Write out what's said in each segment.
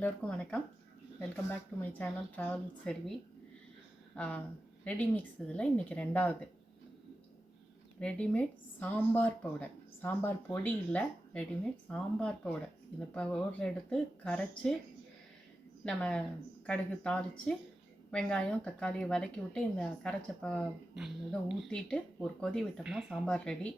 எல்லோருக்கும் வணக்கம். Welcome back to my channel travel Selvi ready mix இதில் இன்றைக்கி ரெண்டாவது. ரெடிமேட் சாம்பார் பவுடர் சாம்பார் பொடி இல்லை ரெடிமேட் சாம்பார் பவுடர் இந்த பவுடர் எடுத்து கரைச்சி நம்ம கடுகு தாளித்து வெங்காயம் தக்காளியை வதக்கி விட்டு இந்த கரைச்ச ப இதை ஊற்றிட்டு ஒரு கொதி விட்டோம்னா சாம்பார் ரெடி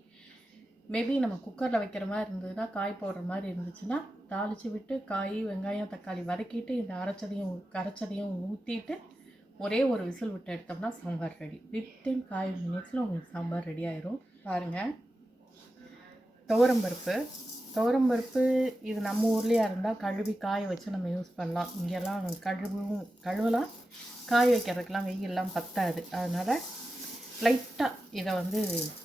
மேபி நம்ம குக்கரில் வைக்கிற மாதிரி இருந்ததுன்னா காய் போடுற மாதிரி இருந்துச்சுன்னா தாளித்து விட்டு காய் வெங்காயம் தக்காளி வதக்கிட்டு இந்த அரைச்சதையும் கரைச்சதையும் ஊற்றிட்டு ஒரே ஒரு விசில் விட்டு எடுத்தோம்னா சாம்பார் ரெடி. வித்தின் ஃபைவ் மினிட்ஸில் உங்களுக்கு சாம்பார் ரெடி ஆயிரும். பாருங்கள் துவரம்பருப்பு. துவரம்பருப்பு இது நம்ம ஊர்லேயா இருந்தால் கழுவி காய வச்சு நம்ம யூஸ் பண்ணலாம். இங்கெல்லாம் கழுவும் கழுவலாம். காய வைக்கிறதுக்கெலாம் வெயிலெலாம் பத்தாது. அதனால் லைட்டாக இதை வந்து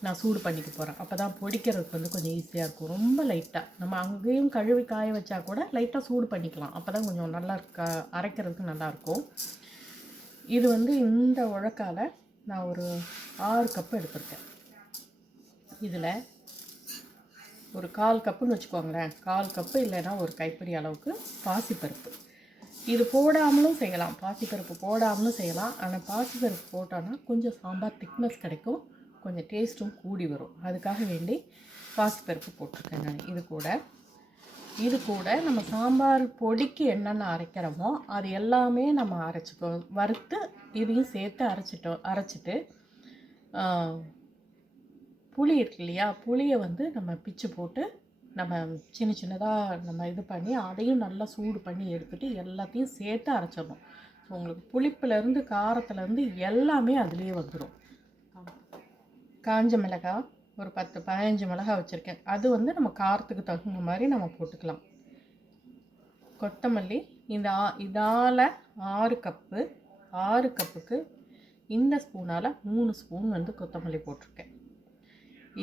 நான் சூடு பண்ணிக்க போகிறேன் அப்போ தான் பொடிக்கிறதுக்கு வந்து கொஞ்சம் ஈஸியாக இருக்கும். ரொம்ப லைட்டாக நம்ம அங்கேயும் கழுவி காய வச்சா கூட லைட்டாக சூடு பண்ணிக்கலாம். அப்போ தான் கொஞ்சம் நல்லா இருக்க அரைக்கிறதுக்கு நல்லாயிருக்கும் இது வந்து இந்த உழக்கால நான் ஒரு ஆறு கப்பு எடுத்திருக்கேன். இதில் ஒரு கால் கப்புன்னு வச்சுக்கோங்களேன். கால் கப்பு இல்லைன்னா ஒரு கைப்பிடி அளவுக்கு பாசிப்பருப்பு. இது போடாமலும் செய்யலாம். பாசிப்பருப்பு போடாமலும் செய்யலாம். ஆனால் பாசிப்பருப்பு போட்டோன்னா கொஞ்சம் சாம்பார் திக்னஸ் கிடைக்கும். கொஞ்சம் டேஸ்ட்டும் கூடி வரும். அதுக்காக வேண்டி பாசிப்பருப்பு போட்டிருக்கேன் நான். இது கூட. இது கூட நம்ம சாம்பார் பொடிக்கு என்னென்ன அரைக்கிறோமோ அது எல்லாமே நம்ம அரைச்சிக்கோம் வறுத்து இதையும் சேர்த்து அரைச்சிட்டோம் அரைச்சிட்டு புளி இருக்கு இல்லையா புளியை வந்து நம்ம பிச்சு போட்டு நம்ம சின்ன சின்னதாக நம்ம இது பண்ணி அதையும் நல்லா சூடு பண்ணி எடுத்துகிட்டு எல்லாத்தையும் சேர்த்து அரைச்சிடணும். ஸோ உங்களுக்கு புளிப்புலேருந்து காரத்துலேருந்து எல்லாமே அதுலேயே வந்துடும் காஞ்ச மிளகாய் ஒரு பத்து பதினஞ்சு மிளகாய் வச்சுருக்கேன். அது வந்து நம்ம காரத்துக்கு தகுந்த மாதிரி நம்ம போட்டுக்கலாம். கொத்தமல்லி இந்த ஆ இதால் ஆறு கப்பு ஆறு கப்புக்கு இந்த ஸ்பூனால் மூணு ஸ்பூன் வந்து கொத்தமல்லி போட்டிருக்கேன்.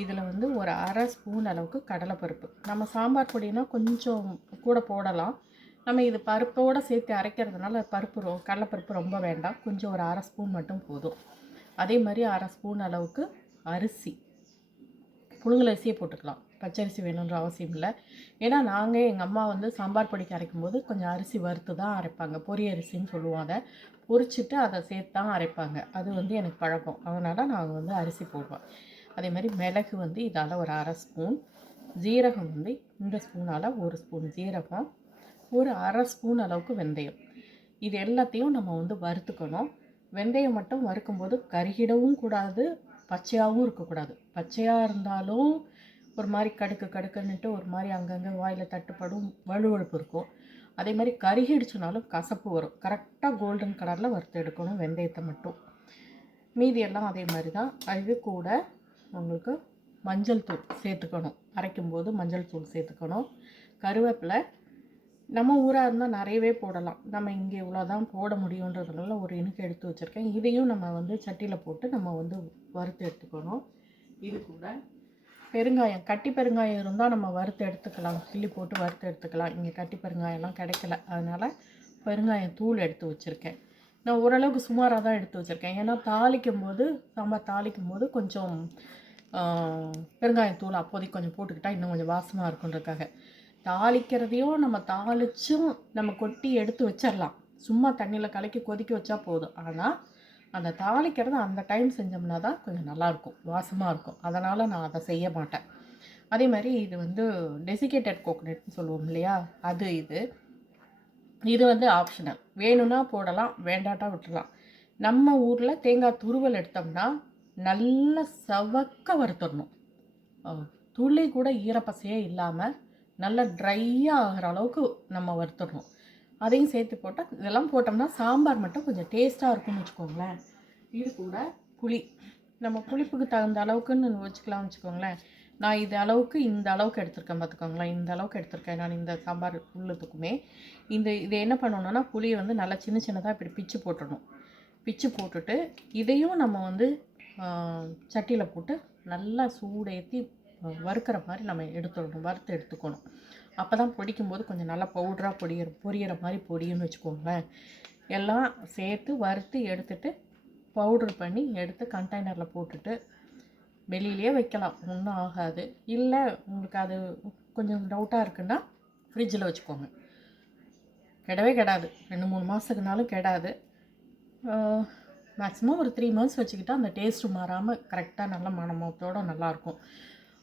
இதில் வந்து ஒரு அரை ஸ்பூன் அளவுக்கு கடலைப்பருப்பு. நம்ம சாம்பார் பொடினா கொஞ்சம் கூட போடலாம். நம்ம இது பருப்போடு சேர்த்து அரைக்கிறதுனால பருப்பு ரொ கடலைப்பருப்பு ரொம்ப வேண்டாம். கொஞ்சம் ஒரு அரை ஸ்பூன் மட்டும் போதும். அதே மாதிரி அரை ஸ்பூன் அளவுக்கு அரிசி. புழுங்கல் அரிசியே போட்டுக்கலாம். பச்சரிசி வேணுன்ற அவசியம் இல்லை. ஏன்னா நாங்கள் எங்கள் அம்மா வந்து சாம்பார் பொடிக்கு அரைக்கும் போது கொஞ்சம் அரிசி வறுத்து தான் அரைப்பாங்க. பொரிய அரிசின்னு சொல்லுவோம் அதை பொரிச்சிட்டு அதை சேர்த்து தான் அரைப்பாங்க. அது வந்து எனக்கு பழக்கம். அதனால் நாங்கள் வந்து அரிசி போடுவோம் அதே மாதிரி மிளகு வந்து இதால் ஒரு அரை ஸ்பூன் ஜீரகம் வந்து இந்த ஸ்பூனால் ஒரு ஸ்பூன் ஜீரகம் ஒரு அரை ஸ்பூன் அளவுக்கு வெந்தயம். இது எல்லாத்தையும் நம்ம வந்து வறுத்துக்கணும். வெந்தயம் மட்டும் வறுக்கும்போது கருகிடவும் கூடாது பச்சையாகவும் இருக்கக்கூடாது. பச்சையாக இருந்தாலும் ஒரு மாதிரி கடுக்கு கடுக்குன்னுட்டு ஒரு மாதிரி அங்கங்கே வாயில் தட்டுப்படும் வலுவழுப்பு இருக்கும். அதே மாதிரி கருகிடுச்சுனாலும் கசப்பு வரும். கரெக்டாக கோல்டன் கலரில் வறுத்து எடுக்கணும் வெந்தயத்தை மட்டும். மீதி எல்லாம் அதே மாதிரி தான். அது கூட உங்களுக்கு மஞ்சள் தூள் சேர்த்துக்கணும். அரைக்கும் போது மஞ்சள் தூள் சேர்த்துக்கணும். கருவேப்பிலை நம்ம ஊராக இருந்தால் நிறையவே போடலாம். நம்ம இங்கே இவ்வளோ தான் போட முடியுன்றதுனால ஒரு இனுக்கு எடுத்து வச்சுருக்கேன். இதையும் நம்ம வந்து சட்டியில் போட்டு நம்ம வந்து வறுத்து எடுத்துக்கணும். இது கூட பெருங்காயம் கட்டி பெருங்காயம் இருந்தால் நம்ம வறுத்து எடுத்துக்கலாம். கிள்ளி போட்டு வறுத்து எடுத்துக்கலாம். இங்கே கட்டி பெருங்காயம்லாம் கிடைக்கல. அதனால் பெருங்காயம் தூள் எடுத்து வச்சுருக்கேன். நான் ஓரளவுக்கு சுமாராக தான் எடுத்து வச்சுருக்கேன். ஏன்னா தாளிக்கும் போது சாம்பார் தாளிக்கும் போது கொஞ்சம் பெருங்காயத்தூள் அப்போதைக்கு கொஞ்சம் போட்டுக்கிட்டால் இன்னும் கொஞ்சம் வாசமாக இருக்குன்றக்காக தாளிக்கிறதையும் நம்ம தாளிச்சும் நம்ம கொட்டி எடுத்து வச்சிடலாம் சும்மா தண்ணியில் கலக்கி கொதிக்க வச்சா போதும். ஆனால் அந்த தாளிக்கிறது அந்த டைம் செஞ்சோம்னா தான் கொஞ்சம் நல்லாயிருக்கும் வாசமாக இருக்கும். அதனால் நான் அதை செய்ய மாட்டேன். அதே மாதிரி இது வந்து டெசிகேட்டட் கோகோனட்னு சொல்லுவோம் இல்லையா? அது இது. இது வந்து ஆப்ஷனல் வேணும்னா போடலாம் வேண்டாட்டா விட்டுடலாம் நம்ம ஊரில் தேங்காய் துருவல் எடுத்தோம்னா நல்ல சவக்க வறுத்துடணும். துளி கூட ஈரப்பசையே இல்லாமல் நல்லா ட்ரையாக ஆகிற அளவுக்கு நம்ம வறுத்துடணும். அதையும் சேர்த்து போட்டால் இதெல்லாம் போட்டோம்னா சாம்பார் மட்டும் கொஞ்சம் டேஸ்ட்டாக இருக்கும்னு வச்சுக்கோங்களேன். இது கூட புளி. நம்ம புளிப்புக்கு தகுந்த அளவுக்குன்னு வச்சுக்கலாம்னு வச்சுக்கோங்களேன். நான் இது அளவுக்கு இந்த அளவுக்கு எடுத்திருக்கேன் பார்த்துக்கோங்களேன். இந்த அளவுக்கு எடுத்திருக்கேன் நான் இந்த சாம்பார் உள்ளத்துக்குமே இந்த இதை என்ன பண்ணணுன்னா புளியை வந்து நல்லா சின்ன சின்னதாக இப்படி பிச்சு போட்டுடணும். பிச்சு போட்டுட்டு இதையும் நம்ம வந்து சட்டியில் போட்டு நல்லா சூடேற்றி வறுக்கிற மாதிரி நம்ம எடுத்துடணும் வறுத்து எடுத்துக்கணும். அப்போ தான் பொடிக்கும்போது கொஞ்சம் நல்லா பவுடராக பொடியிற பொரியிற மாதிரி பொடியும்னு வச்சுக்கோங்களேன். எல்லாம் சேர்த்து வறுத்து எடுத்துட்டு பவுட்ரு பண்ணி எடுத்து கண்டெய்னரில் போட்டுட்டு வெளியிலே வைக்கலாம். ஒன்றும் ஆகாது. இல்லை உங்களுக்கு அது கொஞ்சம் டவுட்டாக இருக்குன்னா ஃப்ரிட்ஜில் வச்சுக்கோங்க. கெடவே கெடாது. ரெண்டு மூணு மாதத்துக்குனாலும் கெடாது. மேக்ஸிமம் ஒரு த்ரீ மந்த்ஸ் வச்சுக்கிட்டால் அந்த டேஸ்ட்டு மாறாமல் கரெக்டாக நல்ல மணமத்தோட நல்லாயிருக்கும்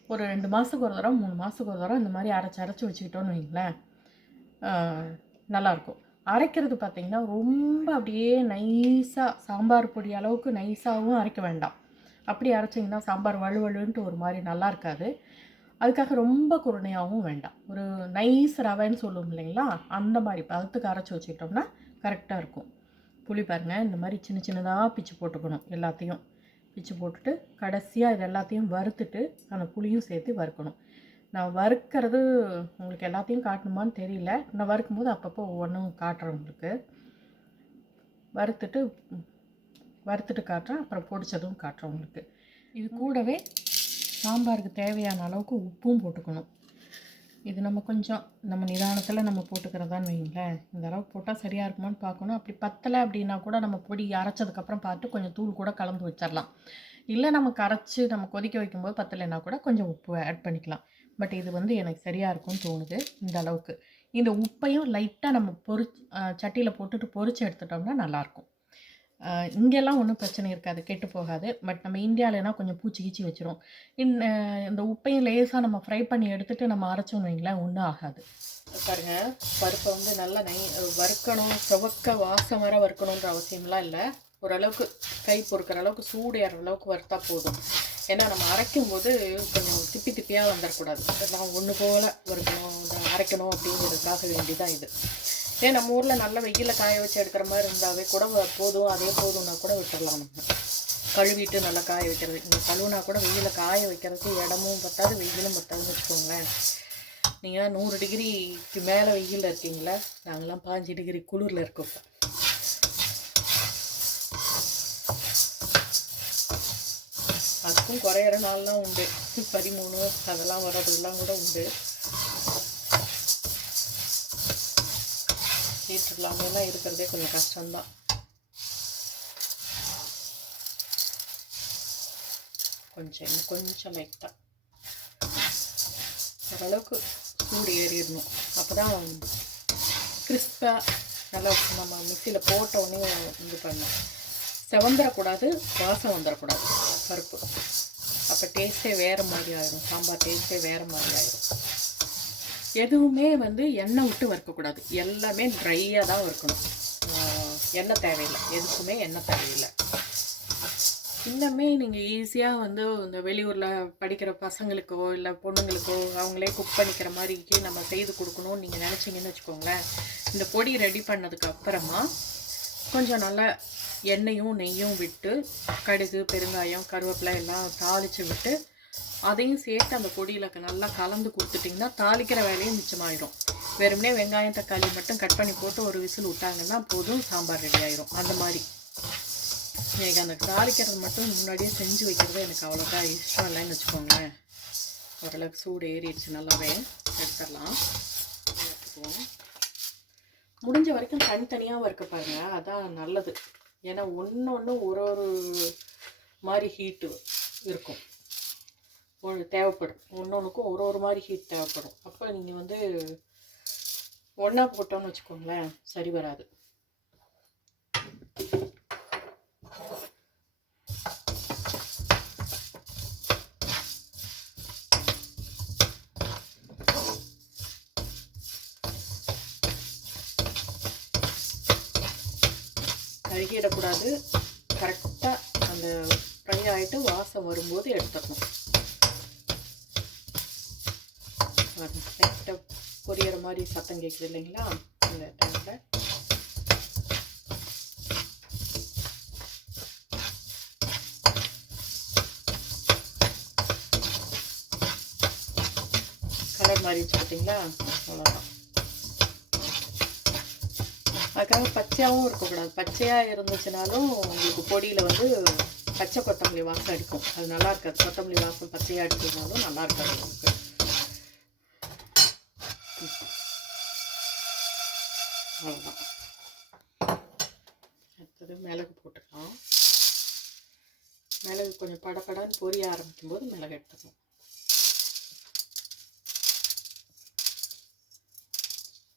ஒரு ரெண்டு மாதத்துக்கு ஒரு தடவை மூணு மாதத்துக்கு ஒரு தடவை இந்த மாதிரி அரைச்சி அரைச்சி வச்சுக்கிட்டோன்னு வைங்களேன் நல்லாயிருக்கும் அரைக்கிறது பார்த்திங்கன்னா ரொம்ப அப்படியே நைஸாக சாம்பார் பொடி அளவுக்கு நைஸாகவும் அரைக்க வேண்டாம். அப்படி அரைச்சிங்கன்னா சாம்பார் வலுவலுன்ட்டு ஒரு மாதிரி நல்லா இருக்காது அதுக்காக ரொம்ப குருணையாகவும் வேண்டாம். ஒரு நைஸ் ரவைன்னு சொல்லுவோம் இல்லைங்களா? அந்த மாதிரி பதத்துக்கு அரைச்சி வச்சுக்கிட்டோம்னா கரெக்டாக இருக்கும். புளி பாருங்கள் இந்த மாதிரி சின்ன சின்னதாக பிச்சு போட்டுக்கணும் எல்லாத்தையும். பிச்சு போட்டுட்டு கடைசியாக இது எல்லாத்தையும் வறுத்துட்டு அந்த புளியும் சேர்த்து வறுக்கணும். நான் வறுக்கிறது உங்களுக்கு எல்லாத்தையும் காட்டணுமான்னு தெரியல. நான் வறுக்கும்போது அப்பப்போ ஒவ்வொன்றும் காட்டுறேன் உங்களுக்கு. வறுத்துட்டு வறுத்துட்டு காட்டுறேன். அப்புறம் பொடிச்சதும் காட்டுறேன் உங்களுக்கு. இது கூடவே சாம்பாருக்கு தேவையான அளவுக்கு உப்பும் போட்டுக்கணும். இது நம்ம கொஞ்சம் நம்ம நிதானத்தில் நம்ம போட்டுக்கிறதான்னு வைங்களேன் இந்த அளவுக்கு போட்டால் சரியாக இருக்குமான்னு பார்க்கணும். அப்படி பத்தலை அப்படின்னா கூட நம்ம பொடி அரைச்சதுக்கப்புறம் பார்த்து கொஞ்சம் தூள் கூட கலந்து வச்சிடலாம் இல்லை நமக்கு அரைச்சி நம்ம கொதிக்க வைக்கும்போது பத்தலைன்னா கூட கொஞ்சம் உப்பு ஆட் பண்ணிக்கலாம். பட் இது வந்து எனக்கு சரியாக இருக்கும்னு தோணுது இந்த அளவுக்கு. இந்த உப்பையும் லைட்டாக நம்ம பொரி சட்டியில் போட்டுட்டு பொரிச்சு எடுத்துட்டோம்னா நல்லாயிருக்கும் இங்கெல்லாம் ஒன்றும் பிரச்சனை இருக்காது கெட்டு போகாது. பட் நம்ம இந்தியாவிலனா கொஞ்சம் பூச்சி கீச்சி வச்சிரும். இந்த இந்த உப்பையும் லேசாக நம்ம ஃப்ரை பண்ணி எடுத்துகிட்டு நம்ம அரைச்சோம்னு வைங்களேன் ஒன்றும் ஆகாது. பாருங்க பருப்பை வந்து நல்லா நை வறுக்கணும் செவக்க வாசம் வர வறுக்கணுன்ற அவசியம்லாம் இல்லை. ஓரளவுக்கு கை பொறுக்கிற அளவுக்கு சூடு ஏற அளவுக்கு வறுத்தா போதும். ஏன்னா நம்ம அரைக்கும் போது கொஞ்சம் திப்பி திப்பியாக வந்துடக்கூடாது நான் ஒன்று போல் வறுக்கணும் அரைக்கணும் அப்படிங்கிறதுக்காக வேண்டிதான் இது. ஏன் நம்ம ஊரில் நல்ல வெயிலில் காய வச்சு எடுக்கிற மாதிரி இருந்தாவே கூட போதும் அதே போதும்னா கூட விட்டுடலாம். நம்ம கழுவிட்டு நல்லா காய வைக்கிறது. நீங்கள் கழுவுனா கூட வெயிலில் காய வைக்கிறதுக்கு இடமும் பத்தாது வெயிலும் பத்தாதுன்னு வச்சுக்கோங்களேன். நீங்கள் நூறு டிகிரிக்கு மேலே வெயிலில் இருக்கீங்களா? நாங்களாம் பாஞ்சு டிகிரி குளிரில் இருக்கோம். அதுக்கும் குறையிற நாள்லாம் உண்டு. பதிமூணு அதெல்லாம் வர்றதெல்லாம் கூட உண்டு. இல்லாமல் எல்லாம் இருக்கிறதே கொஞ்சம் கஷ்டம்தான். கொஞ்சம் இன்னும் கொஞ்சம் லைட்டாக ஓரளவுக்கு சூடு ஏறிடணும். அப்போ தான் கிறிஸ்பாக நல்லா நம்ம மிக்சியில் போட்ட உடனே இது பண்ணணும் செவந்துடக்கூடாது வாசம் வந்துடக்கூடாது பருப்பு. அப்போ டேஸ்ட்டே வேறு மாதிரி ஆயிடும் சாம்பார் டேஸ்ட்டே வேறு மாதிரி ஆயிடும் எதுவுமே வந்து எண்ணெய் விட்டு வறுக்கக்கூடாது. எல்லாமே ட்ரையாக தான் வறுக்கணும். எண்ணெய் தேவையில்லை. எதுக்குமே எண்ணெய் தேவையில்லை. இன்னமே நீங்கள் ஈஸியாக வந்து இந்த வெளியூரில் படிக்கிற பசங்களுக்கோ இல்லை பொண்ணுங்களுக்கோ அவங்களே குக் பண்ணிக்கிற மாதிரிக்கு நம்ம செய்து கொடுக்கணும்னு நீங்கள் நினச்சிங்கன்னு வச்சுக்கோங்களேன். இந்த பொடி ரெடி பண்ணதுக்கு அப்புறமா கொஞ்சம் நல்லா எண்ணெயும் நெய்யும் விட்டு கடுகு பெருங்காயம் கருவேப்பிலை எல்லாம் தாளித்து விட்டு அதையும் சேர்த்து அந்த பொடியில் நல்லா கலந்து கொடுத்துட்டிங்கன்னா தாளிக்கிற வேலையும் மிச்சமாயிடும் வெறுமனே வெங்காயம் தக்காளி மட்டும் கட் பண்ணி போட்டு ஒரு விசில் விட்டாங்கன்னா போதும் சாம்பார் ரெடி ஆயிரும். அந்த மாதிரி. எனக்கு அந்த தாளிக்கிறது மட்டும் முன்னாடியே செஞ்சு வைக்கிறது எனக்கு அவ்வளோக்கா இஷ்டம் இல்லைன்னு வச்சுக்கோங்களேன். ஓரளவுக்கு சூடு ஏறிடுச்சு நல்லாவே. எடுத்துடலாம். எடுத்துக்குவோம். முடிஞ்ச வரைக்கும் தனித்தனியாக இருக்க பாருங்கள் அதான் நல்லது. ஏன்னா ஒன்று ஒன்று ஒரு ஒரு மாதிரி ஹீட்டு இருக்கும். தேவைப்படும். ஒன்றொன்றுக்கும் ஒரு ஒரு மாதிரி ஹீட் தேவைப்படும். அப்போ நீங்கள் வந்து ஒன்றா போட்டோன்னு வச்சுக்கோங்களேன் சரி வராது. கருகிடக்கூடாது. கரெக்டாக அந்த ஃப்ரை ஆகிட்டு வாசம் வரும்போது எடுத்துடணும் லைட்டாக பொரியற மாதிரி சத்தம் கேட்குது இல்லைங்களா? இந்த டைமில் கலர் மாறிடுச்சு பார்த்தீங்களா அவ்வளோதான் அதுக்காக பச்சையாகவும் இருக்கக்கூடாது. பச்சையாக இருந்துச்சுனாலும் உங்களுக்கு பொடியில் வந்து பச்சை கொத்தமல்லி வாசம் அடிக்கும். அது நல்லா இருக்காது. கொத்தமல்லி வாசம் பச்சையாக அடிக்கிறதுனாலும் நல்லா இருக்காது உங்களுக்கு அவ்வளோதான் அடுத்தது மிளகு போட்டுக்கலாம். மிளகு கொஞ்சம் படபடன்னு பொரிய ஆரம்பிக்கும் போது மிளகு எடுத்துக்கணும்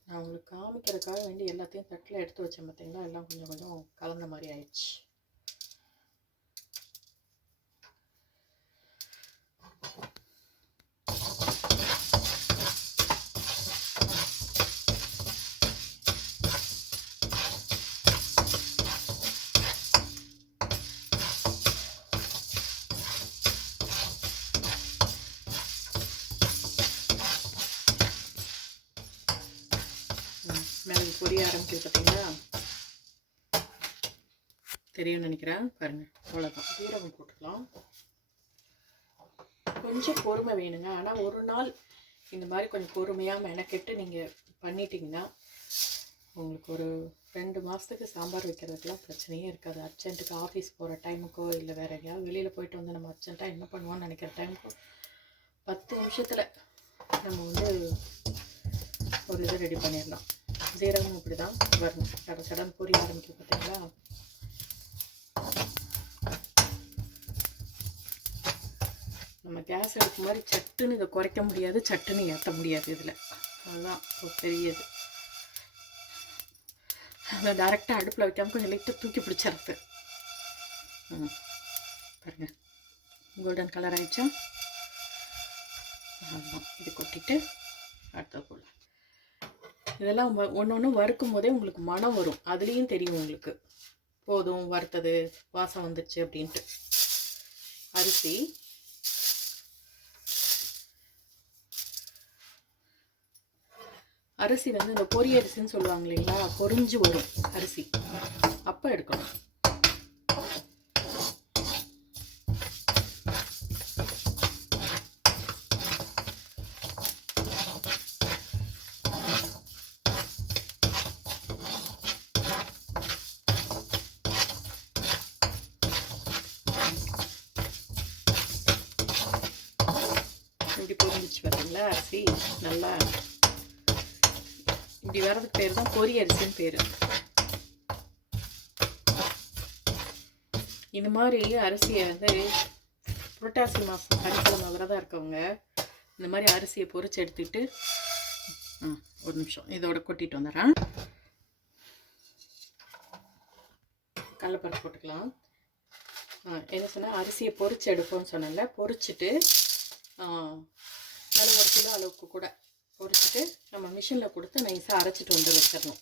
நான் உங்களுக்கு காமிக்கிறதுக்காக வேண்டி எல்லாத்தையும் தட்டில் எடுத்து வச்சேன் பார்த்தீங்களா? எல்லாம் கொஞ்சம் கொஞ்சம் கலந்த மாதிரி ஆயிடுச்சு ம், மிளகு பொரிய ஆரம்பிக்குது பார்த்தீங்களா தெரியும்னு நினைக்கிறேன். பாருங்க. அவ்வளோதான் ஜீரகம் போட்டுக்கலாம். கொஞ்சம் பொறுமை வேணுங்க. ஆனால் ஒரு நாள் இந்த மாதிரி கொஞ்சம் பொறுமையாக மெனக்கெட்டு நீங்கள் பண்ணிட்டீங்கன்னா உங்களுக்கு ஒரு ரெண்டு மாதத்துக்கு சாம்பார் வைக்கிறதுக்கெலாம் பிரச்சனையே இருக்காது. அர்ஜென்ட்டுக்கு ஆஃபீஸ் போகிற டைமுக்கோ இல்லை வேறு எங்கேயாவது வெளியில் போயிட்டு வந்து நம்ம அர்ஜென்ட்டாக என்ன பண்ணுவோம்னு நினைக்கிற டைமுக்கோ பத்து நிமிஷத்தில் நம்ம வந்து ஒரு இதை ரெடி பண்ணிடலாம். சீரகம் இப்படி தான் வரணும். சட சடன் பொரிய ஆரம்பிக்கும் பார்த்தீங்களா நம்ம கேஸ் எடுக்கும் மாதிரி சட்டுன்னு இதை குறைக்க முடியாது சட்டுன்னு ஏற்ற முடியாது இதில். அதுதான் ஒரு பெரியது. அதை டேரெக்டாக அடுப்பில் வைக்காம கொஞ்சம் லைட்டாக தூக்கி பிடிச்சிருது ம். பாருங்க. கோல்டன் கலர் ஆயிடுச்சா? ஆமாம் இது கொட்டிட்டு அடுத்த போடலாம் இதெல்லாம் ஒன்று ஒன்று வறுக்கும் போதே உங்களுக்கு மனம் வரும். அதுலேயும் தெரியும் உங்களுக்கு. போதும் வறுத்தது வாசம் வந்துடுச்சு அப்படின்ட்டு. அரிசி. அரிசி வந்து இந்த பொரி அரிசின்னு சொல்லுவாங்க இல்லைங்களா? பொறிஞ்சு வரும் அரிசி. அப்போ எடுக்கணும் இப்படி பொரிஞ்சிச்சு பார்த்தீங்களா அரிசி நல்லா இப்படி வர்றதுக்கு பேர் தான் பொரி அரிசின்னு பேர். இந்த மாதிரி அரிசியை வந்து புரட்டாசி மாதம் சனிக்கிழமை விரதம் இருக்கவங்க இந்த மாதிரி அரிசியை பொறிச்சு எடுத்துக்கிட்டு ஆ ஒரு நிமிஷம் இதோட கொட்டிட்டு வந்துடுறேன். கடலப்பருப்பு போட்டுக்கலாம். ஆ என்ன சொன்னால் அரிசியை பொறிச்சு எடுப்போம்னு சொன்னல பொரிச்சிட்டு ஆ, நல்ல ஒரு கிலோ அளவுக்கு கூட பொரிச்சிட்டு நம்ம மிஷினில் கொடுத்து நைஸாக அரைச்சிட்டு வந்து வச்சிடணும்.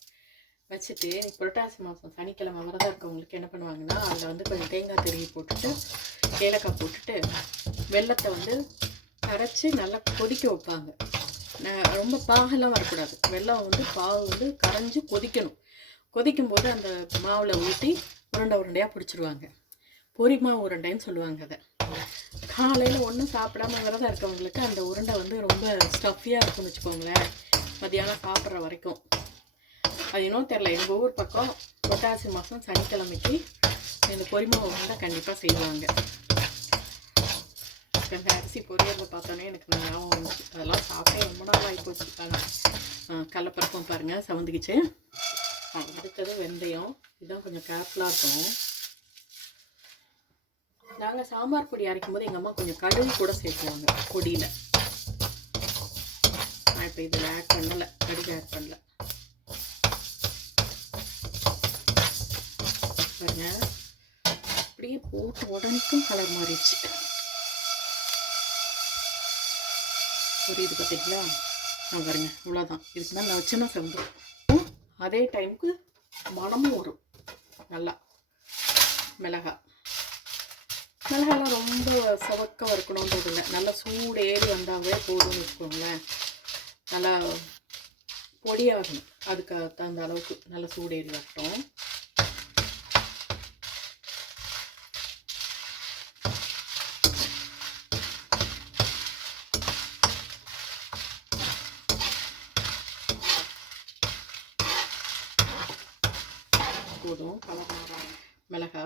வச்சுட்டு புரட்டாசி மாதம் சனிக்கிழமை விரதம் இருக்கவங்களுக்கு என்ன பண்ணுவாங்கன்னா அதில் வந்து கொஞ்சம் தேங்காய் திருவி போட்டுட்டு ஏலக்காய் போட்டுட்டு வெல்லத்தை வந்து கரைச்சி நல்லா கொதிக்க வைப்பாங்க. ரொம்ப பாகெல்லாம் வரக்கூடாது. வெல்லம் வந்து பாகு வந்து கரைஞ்சி கொதிக்கணும். கொதிக்கும் போது அந்த மாவில் ஊற்றி உருண்டை உருண்டையாக பிடிச்சிருவாங்க பொரி மாவு உருண்டைன்னு சொல்லுவாங்க அதை. காலையில் ஒன்றும் சாப்பிடாம விரதம் இருக்கவங்களுக்கு அந்த உருண்டை வந்து ரொம்ப ஸ்டஃபியாக இருக்கும்னு வச்சுக்கோங்களேன். மதியானம் சாப்பிட்ற வரைக்கும். அது இன்னும் தெரில எங்கள் ஊர் பக்கம் புரட்டாசி மாதம் சனிக்கிழமைக்கு இந்த பொரிமாவு உருண்டை கண்டிப்பாக செய்வாங்க. இந்த அரிசி பொரியலில் பார்த்தோன்னே எனக்கு ஞாபகம் வந்துச்சு. அதெல்லாம் சாப்பிட்டே ரொம்ப நாள் ஆகி போச்சு ஆனால் கடலப்பருப்பும் பாருங்கள் சவந்துக்கிச்சு. அடுத்தது வெந்தயம். இதுதான் கொஞ்சம் கேர்ஃபுல்லாக இருக்கும் நாங்கள் சாம்பார் பொடி அரைக்கும் போது எங்கள் அம்மா கொஞ்சம் கடுகு கூட சேர்த்துவாங்க பொடியில். நான் இப்போ இதில் ஆட் பண்ணலை கடுகு ஆட் பண்ணல. பாருங்க. அப்படியே போட்டு உடனுக்கும் கலர் மாறிடுச்சு. புரியுது பார்த்தீங்களா நான் பாருங்க. இவ்வளோதான் இதுக்கு தான் நான் வச்சுன்னா செம்பு அதே டைமுக்கு மனமும் வரும். நல்லா. மிளகா மிளகாலாம் ரொம்ப சவக்க வறுக்கணுன்றது இல்லை. நல்லா சூடு ஏறி வந்தாவே போதும்னு வச்சுக்கோங்களேன். நல்லா பொடியாகணும். அதுக்கு தகுந்த அளவுக்கு நல்லா சூடு ஏறி வரட்டும். போதும். மிளகாய் மிளகா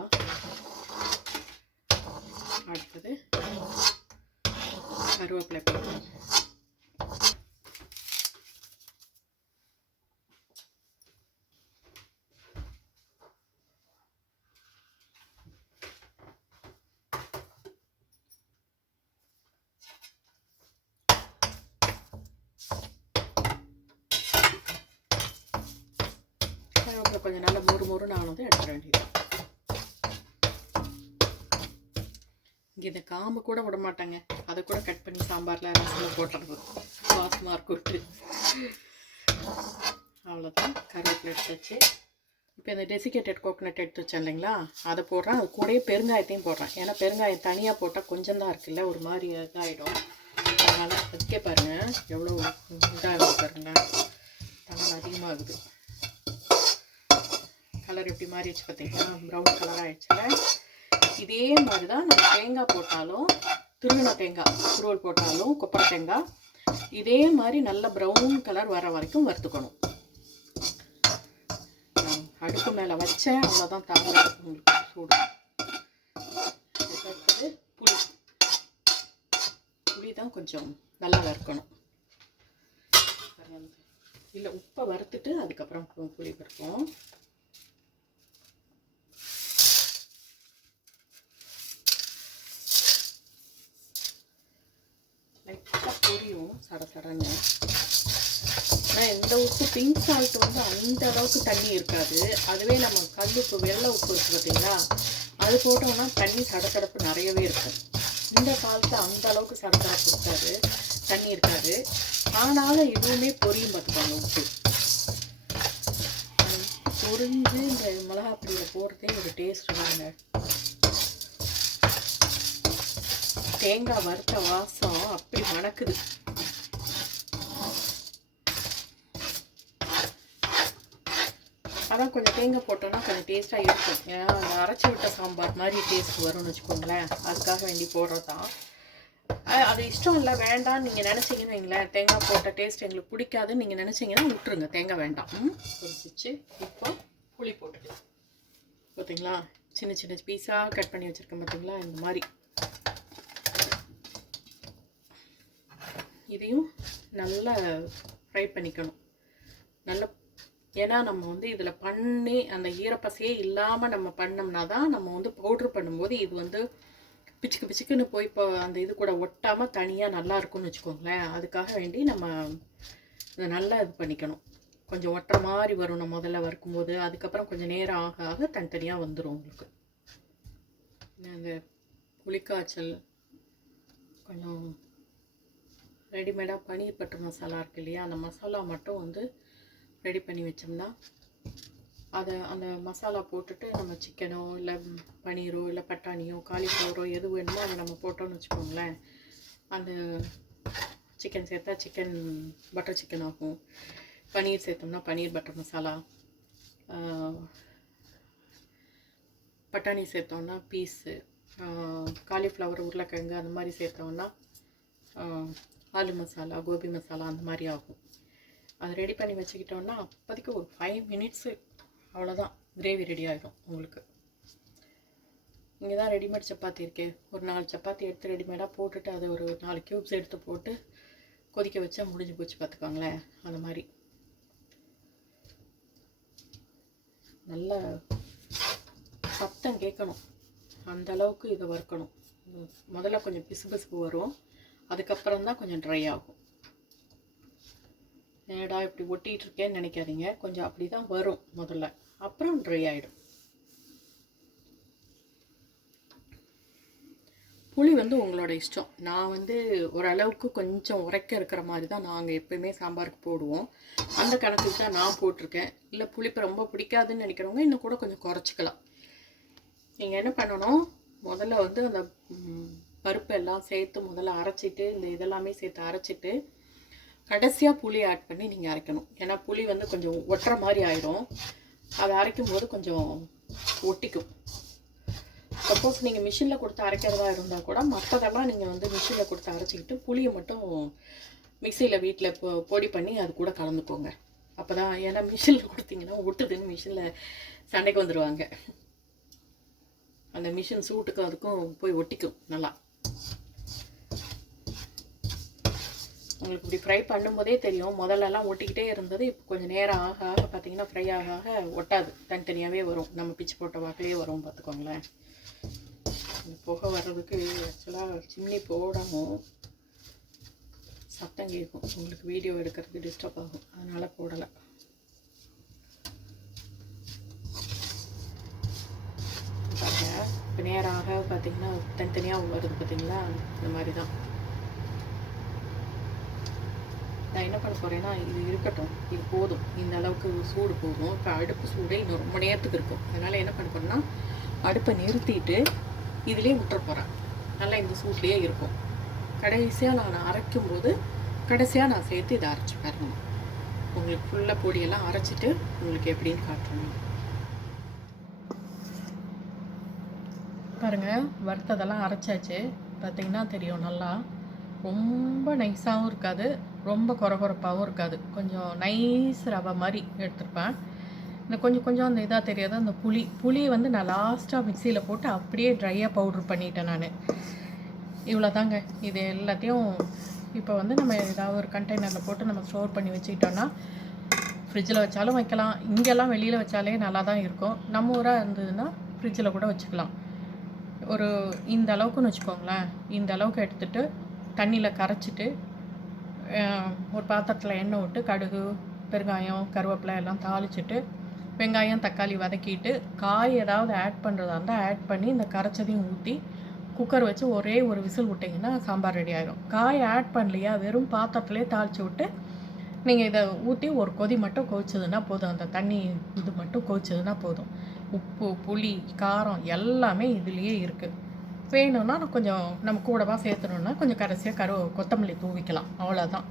அடுத்தது கருவேப்பிலை போடுறோம் கருவேப்பிலை கொஞ்சம் நல்லா மொறு மொறுன்னு ஆனதும் எடுத்துட வேண்டியது இங்கே இந்த காம்பு கூட விட மாட்டாங்க அதை கூட கட் பண்ணி சாம்பாரில் ரசத்தில் போட்டுறது. வாசமாக இருக்குட்டு அவ்வளோதான் கருவேப்பிலை எடுத்தாச்சு. இப்போ இந்த டெசிகேட்டட் கோகனட் எடுத்து வச்சேன் இல்லைங்களா? அதை போடுறேன். அது கூடயே பெருங்காயத்தையும் போடுறேன். ஏன்னா பெருங்காயம் தனியாக போட்டால் கொஞ்சம் தான் இருக்குல்ல ஒரு மாதிரி இதாகிடும் அதனால் அதுக்கே பாருங்கள் எவ்வளோ இதாக பாருங்கள் தணல் அதிகமாகுது கலர் எப்படி மாறிடுச்சு பார்த்தீங்கன்னா ப்ரௌன் கலர் ஆயிடுச்சுல. இதே மாதிரி தான் நம்ம தேங்காய் போட்டாலும் திருவின தேங்காய் குருவல் போட்டாலும் கொப்பரை தேங்காய் இதே மாதிரி நல்ல ப்ரௌன் கலர் வர வரைக்கும் வறுத்துக்கணும். அடுப்பு மேலே வச்சேன் அவ்வளோதான் தவறு உங்களுக்கு சூடு. புளி புளி. தான் கொஞ்சம் நல்லா வறுக்கணும். இல்லை உப்பை வறுத்துட்டு அதுக்கப்புறம் புளி வறுப்போம். லைட்டாக பொரியும் சட சடன்னு ஆனால் இந்த உப்பு பிங்க் சால்ட் வந்து அந்த அளவுக்கு தண்ணி இருக்காது. அதுவே நம்ம கல் உப்பு வெள்ளை உப்பு இருக்குது பார்த்தீங்களா அது போட்டோம்னா தண்ணி சடசடப்பு நிறையவே இருக்கும் இந்த சால்ட்டு அந்த அளவுக்கு சடசடப்பு இருக்காது தண்ணி இருக்காது. ஆனாலும் இதுவுமே பொரியும் பார்த்துக்கோங்க உப்பு. பொரிஞ்சு இந்த மிளகாப்பொடியில் போடுறதே ஒரு டேஸ்ட் தாங்க. தேங்காய் வறுத்த வாசம் அப்படி மணக்குது அதான் கொஞ்சம் தேங்காய் போட்டோன்னா கொஞ்சம் டேஸ்ட்டாக இருக்கும். ஏன்னா அந்த அரைச்சி விட்ட சாம்பார் மாதிரி டேஸ்ட் வரும்னு வச்சுக்கோங்களேன். அதுக்காக வேண்டி போடுறது தான் அது இஷ்டம் இல்லை வேண்டாம் நீங்கள் நினச்சிங்கன்னு வைங்களேன். தேங்காய் போட்ட டேஸ்ட் எங்களுக்கு பிடிக்காதுன்னு நீங்கள் நினச்சிங்கன்னா விட்டுருங்க. தேங்காய் வேண்டாம். ம் பொரிச்சிச்சு இப்போ புளி போட்டுக்கலாம். பார்த்தீங்களா சின்ன சின்ன பீஸாக கட் பண்ணி வச்சுருக்கேன் பார்த்தீங்களா இந்த மாதிரி. இதையும் நல்லா ஃப்ரை பண்ணிக்கணும். நல்லா ஏன்னா நம்ம வந்து இதில் பண்ணி அந்த ஈரப்பசையே இல்லாமல் நம்ம பண்ணோம்னா தான் நம்ம வந்து பவுட்ரு பண்ணும்போது இது வந்து பிச்சுக்கு பிச்சுக்குன்னு போய் இப்போ அந்த இது கூட ஒட்டாமல் தனியாக நல்லா இருக்கும்னு வச்சுக்கோங்களேன். அதுக்காக வேண்டி நம்ம இதை நல்லா இது பண்ணிக்கணும். கொஞ்சம் ஒட்டுற மாதிரி வரும் நம்ம முதல்ல வறுக்கும்போது. அதுக்கப்புறம் கொஞ்சம் நேரம் ஆக ஆக தனித்தனியாக வந்துடும் உங்களுக்கு. அந்த புளிக்காய்ச்சல் கொஞ்சம் ரெடிமேடாக பன்னீர் பட்டர் மசாலா இருக்கு இல்லையா அந்த மசாலா மட்டும் வந்து ரெடி பண்ணி வச்சோம்னா அதை அந்த மசாலா போட்டுட்டு நம்ம சிக்கனோ இல்லை பனீரோ இல்லை பட்டாணியோ காலிஃப்ளவரோ எது வேணுமோ அதை நம்ம போட்டோம்னு வச்சுக்கோங்களேன். அந்த சிக்கன் சேர்த்தா சிக்கன் பட்டர் சிக்கன் ஆகும். பன்னீர் சேர்த்தோம்னா பன்னீர் பட்டர் மசாலா. பட்டாணி சேர்த்தோம்னா பீஸு. காலிஃப்ளவர் உருளைக்கிழங்கு அந்த மாதிரி சேர்த்தோம்னா ஆலு மசாலா கோபி மசாலா அந்த மாதிரி ஆகும். அதை ரெடி பண்ணி வச்சுக்கிட்டோம்னா அப்போதைக்கு ஒரு ஃபைவ் மினிட்ஸு அவ்வளோதான் கிரேவி ரெடி ஆகிடும் உங்களுக்கு. இங்கே தான் ரெடிமேட் சப்பாத்தி இருக்கே. ஒரு நாலு சப்பாத்தி எடுத்து ரெடிமேடாக போட்டுட்டு அதை ஒரு நாலு க்யூப்ஸ் எடுத்து போட்டு கொதிக்க வச்சா முடிஞ்சு போச்சு பார்த்துக்கோங்களேன். அந்த மாதிரி. நல்ல சத்தம் கேட்கணும். அந்த அளவுக்கு இதை வறுக்கணும். முதல்ல கொஞ்சம் பிசு பிசுப்பு வரும். அதுக்கப்புறம் தான் கொஞ்சம் ட்ரை ஆகும். ஏடா இப்படி ஒட்டிகிட்டு இருக்கேன்னு நினைக்காதீங்க. கொஞ்சம் அப்படி தான் வரும் முதல்ல. அப்புறம் ட்ரை ஆகிடும் புளி வந்து உங்களோட இஷ்டம். நான் வந்து ஓரளவுக்கு கொஞ்சம் உரைக்க இருக்கிற மாதிரி தான் நாங்கள் எப்பயுமே சாம்பாருக்கு போடுவோம். அந்த கணக்குக்கு தான் நான் போட்டிருக்கேன். இல்லை புளிப்பு ரொம்ப பிடிக்காதுன்னு நினைக்கிறவங்க இன்னும் கூட கொஞ்சம் குறைச்சிக்கலாம். நீங்கள் என்ன பண்ணணும்? முதல்ல வந்து அந்த பருப்பெல்லாம் சேர்த்து முதல்ல அரைச்சிட்டு இந்த இதெல்லாமே சேர்த்து அரைச்சிட்டு கடைசியாக புளி ஆட் பண்ணி நீங்கள் அரைக்கணும். ஏன்னா புளி வந்து கொஞ்சம் ஒட்டுற மாதிரி ஆயிரும் அதை அரைக்கும் போது கொஞ்சம் ஒட்டிக்கும். சப்போஸ் நீங்கள் மிஷினில் கொடுத்து அரைக்கிறதா இருந்தால் கூட மற்றதெல்லாம் நீங்கள் வந்து மிஷினில் கொடுத்து அரைச்சிக்கிட்டு புளியை மட்டும் மிக்சியில் வீட்டில் பொ பொடி பண்ணி அது கூட கலந்துக்கோங்க. அப்போ தான் ஏன்னா மிஷினில் கொடுத்தீங்கன்னா ஒட்டுதுன்னு மிஷினில் சண்டைக்கு வந்துடுவாங்க அந்த மிஷின் சூட்டுக்கும் அதுக்கும் போய் ஒட்டிக்கும் நல்லா. உங்களுக்கு இப்படி ஃப்ரை பண்ணும்போதே தெரியும். முதல்லலாம் ஒட்டிக்கிட்டே இருந்தது. இப்போ கொஞ்சம் நேரம் ஆக ஆக பார்த்தீங்கன்னா ஃப்ரை ஆக ஆக ஒட்டாது. தனித்தனியாகவே வரும். நம்ம பிச்சு போட்ட வாக்கிலே வரும் பார்த்துக்கோங்களேன். இந்த புகை வர்றதுக்கு ஆக்சுவலாக சிம்னி போடாமல் சத்தம் கேட்கும் உங்களுக்கு வீடியோ எடுக்கிறதுக்கு டிஸ்டர்ப் ஆகும். அதனால் போடலை. இப்போ நேராக பார்த்திங்கன்னா தனித்தனியாக வருது பார்த்தீங்களா? இந்த மாதிரி தான் நான் என்ன பண்ண போகிறேன்னா இது இருக்கட்டும் இது போதும். இந்த அளவுக்கு சூடு போதும். இப்போ அடுப்பு சூடே இன்னும் ரொம்ப நேரத்துக்கு இருக்கும். அதனால் என்ன பண்ண போகிறேன்னா அடுப்பை நிறுத்திட்டு இதிலே விட்டுற போகிறேன் நல்லா இந்த சூட்லேயே இருக்கும். கடைசியாக நான் அரைக்கும் போது கடைசியாக நான் சேர்த்து இதை அரைச்சி பாருங்க. உங்களுக்கு ஃபுல்லாக பொடியெல்லாம் அரைச்சிட்டு உங்களுக்கு எப்படின்னு காட்டுறேன். பாருங்க வறுத்ததெல்லாம் அரைச்சாச்சு. பார்த்தீங்கன்னா தெரியும் நல்லா. ரொம்ப நைஸாகவும் இருக்காது. ரொம்ப குறகுறப்பாகவும் இருக்காது. கொஞ்சம் நைஸ் ரவை மாதிரி எடுத்துருப்பேன். இந்த கொஞ்சம் கொஞ்சம் அந்த இதாக தெரியாது அந்த புளி புளி வந்து நான் லாஸ்ட்டாக மிக்சியில் போட்டு அப்படியே ட்ரையாக பவுட்ரு பண்ணிட்டேன் நான். இவ்வளோ தாங்க இது எல்லாத்தையும் இப்போ வந்து நம்ம ஏதாவது ஒரு கண்டெய்னரில் போட்டு நம்ம ஸ்டோர் பண்ணி வச்சுக்கிட்டோன்னா ஃப்ரிட்ஜில் வச்சாலும் வைக்கலாம். இங்கெல்லாம் வெளியில் வச்சாலே நல்லா தான் இருக்கும். நம்ம ஊராக இருந்ததுன்னா ஃப்ரிட்ஜில் கூட வச்சுக்கலாம். ஒரு இந்த அளவுக்குன்னு வச்சுக்கோங்களேன். இந்த அளவுக்கு எடுத்துட்டு தண்ணியில் கரைச்சிட்டு ஒரு பாத்திரத்தில் எண்ணெய் விட்டு கடுகு பெருங்காயம் கருவேப்பிலை எல்லாம் தாளிச்சிட்டு வெங்காயம் தக்காளி வதக்கிட்டு காய் ஏதாவது ஆட் பண்ணுறதா இருந்தால் ஆட் பண்ணி இந்த கரைச்சதையும் ஊற்றி குக்கர் வச்சு ஒரே ஒரு விசில் விட்டிங்கன்னா சாம்பார் ரெடி ஆயிடும் காய் ஆட் பண்ணலையா வெறும் பாத்திரத்துலேயே தாளித்து விட்டு நீங்கள் இதை ஊற்றி ஒரு கொதி மட்டும் கொதிச்சதுன்னா போதும். அந்த தண்ணி இது மட்டும் கொதிச்சதுன்னா போதும். உப்பு புளி காரம் எல்லாமே இதுலேயே இருக்குது வேணும்னா கொஞ்சம் நம்ம கூடவா சேர்த்தணுன்னா கொஞ்சம் கடைசியாக கரு கொத்தமல்லி தூவிக்கலாம். அவ்வளோதான்